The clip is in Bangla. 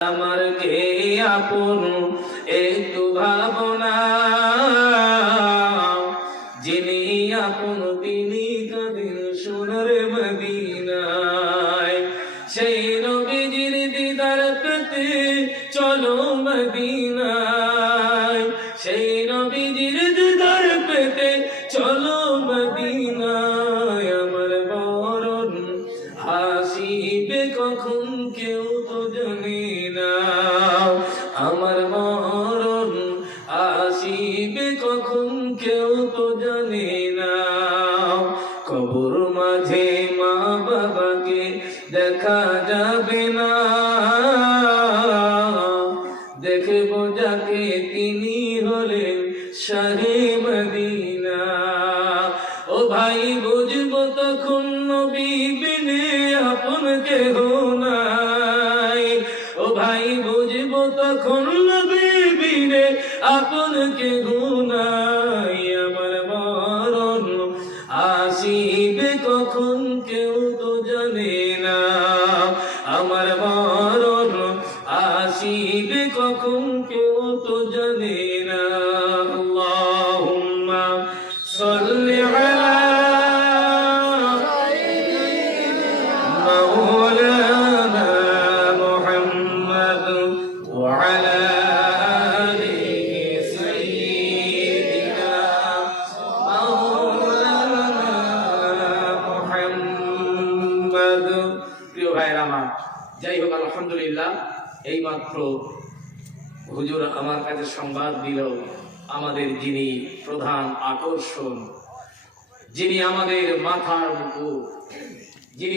আমার কে আপন? একটু ভাবনা। যিনি আপন, তিনি কাদের সোনার মদিনায়। সেই নবীজির দিদার পেতে চলো মদিনায়। সেই নবীজির দিদার পেতে চলো মদিনায়। আমার বরণ হাসিবে কখন কেউ তো জানে। কখন কেউ তো জানে না। কবর মাঝে মা বাবাকে দেখা যাবে না। দেখব যাকে তিনি হলেন শাহে মদিনা। ও ভাই, বুঝব তখন নবী বিনে আপন কে নাই বিনে আপন কে নাই আমার মরণ। আসিবে কখন কেউ তো জানে না। আমার মরণ আসিবে কখন কেউ তো জানে না। প্রিয় ভাইয়ের আমার, যাই হোক, আলহামদুলিল্লাহ, এইমাত্র হুজুর আমার কাছে সংবাদ দিল আমাদের যিনি প্রধান আকর্ষণ, যিনি আমাদের মাথার মুকুট যিনি